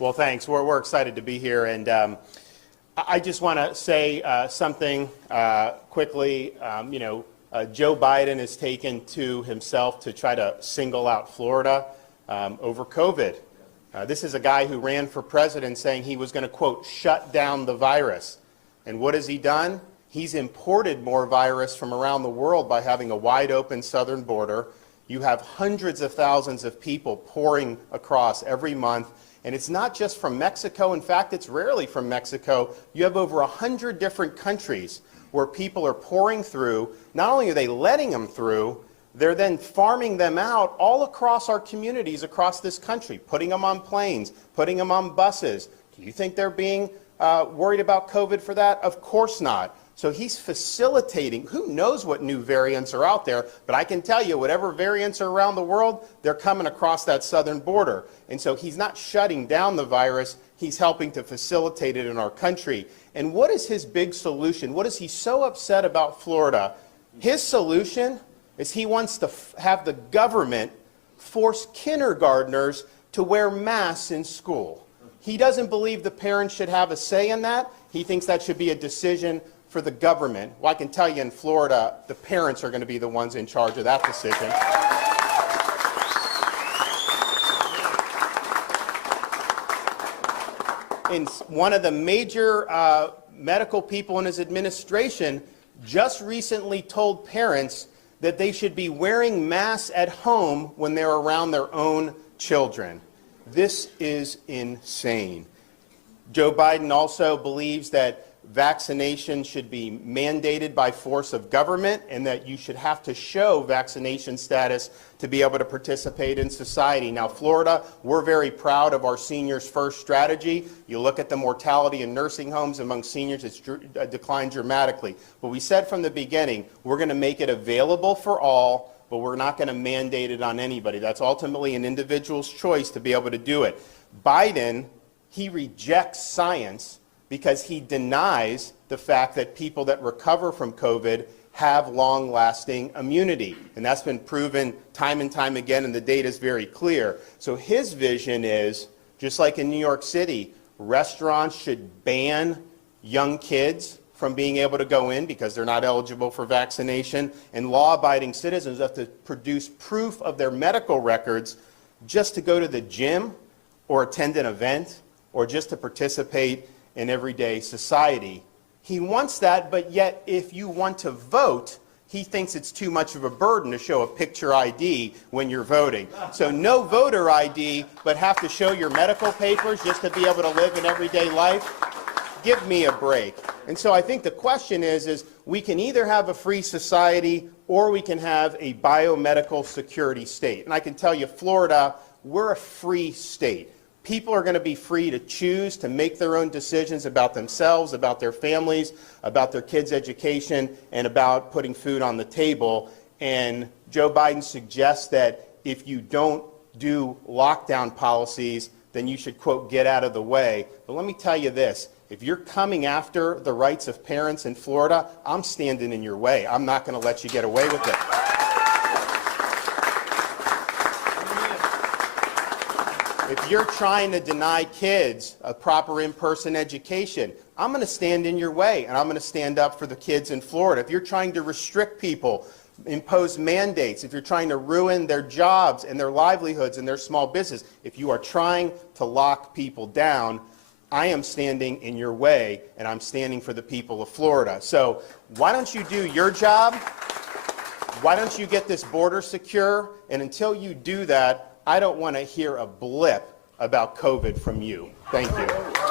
Well, thanks. We're excited to be here, and I just want to say something quickly. Joe Biden has taken to himself to try to single out Florida over COVID. This is a guy who ran for president saying he was going to, quote, shut down the virus. And what has he done? He's imported more virus from around the world by having a wide open southern border. You have hundreds of thousands of people pouring across every month. And it's not just from Mexico. In fact, it's rarely from Mexico. You have over 100 different countries where people are pouring through. Not only are they letting them through, they're then farming them out all across our communities across this country, putting them on planes, putting them on buses. Do you think they're being worried about COVID for that? Of course not. So he's facilitating. Who knows what new variants are out there, but I can tell you whatever variants are around the world, they're coming across that southern border. And so he's not shutting down the virus, he's helping to facilitate it in our country. And what is his big solution? What is he so upset about Florida? His solution is he wants to have the government force kindergartners to wear masks in school. He doesn't believe the parents should have a say in that. He thinks that should be a decision for the government. Well, I can tell you in Florida, the parents are going to be the ones in charge of that decision. And one of the major medical people in his administration just recently told parents that they should be wearing masks at home when they're around their own children. This is insane. Joe Biden also believes that vaccination should be mandated by force of government and that you should have to show vaccination status to be able to participate in society. Now, Florida, we're very proud of our Seniors First strategy. You look at the mortality in nursing homes among seniors, it's declined dramatically. But we said from the beginning, we're going to make it available for all, but we're not going to mandate it on anybody. That's ultimately an individual's choice to be able to do it. Biden, he rejects science because he denies the fact that people that recover from COVID have long-lasting immunity. And that's been proven time and time again, and the data is very clear. So his vision is, just like in New York City, restaurants should ban young kids from being able to go in because they're not eligible for vaccination, and law-abiding citizens have to produce proof of their medical records just to go to the gym or attend an event or just to participate in everyday society. He wants that, but yet if you want to vote, he thinks it's too much of a burden to show a picture ID when you're voting. So no voter ID, but have to show your medical papers just to be able to live in everyday life? Give me a break. And so I think the question is we can either have a free society or we can have a biomedical security state. And I can tell you, Florida, we're a free state. People are going to be free to choose to make their own decisions about themselves, about their families, about their kids' education, and about putting food on the table. And Joe Biden suggests that if you don't do lockdown policies, then you should, quote, get out of the way. But let me tell you this. If you're coming after the rights of parents in Florida, I'm standing in your way. I'm not going to let you get away with it. If you're trying to deny kids a proper in-person education, I'm going to stand in your way, and I'm going to stand up for the kids in Florida. If you're trying to restrict people, impose mandates, if you're trying to ruin their jobs and their livelihoods and their small business, if you are trying to lock people down, I am standing in your way, and I'm standing for the people of Florida. So why don't you do your job? Why don't you get this border secure? And until you do that, I don't want to hear a blip about COVID from you. Thank you.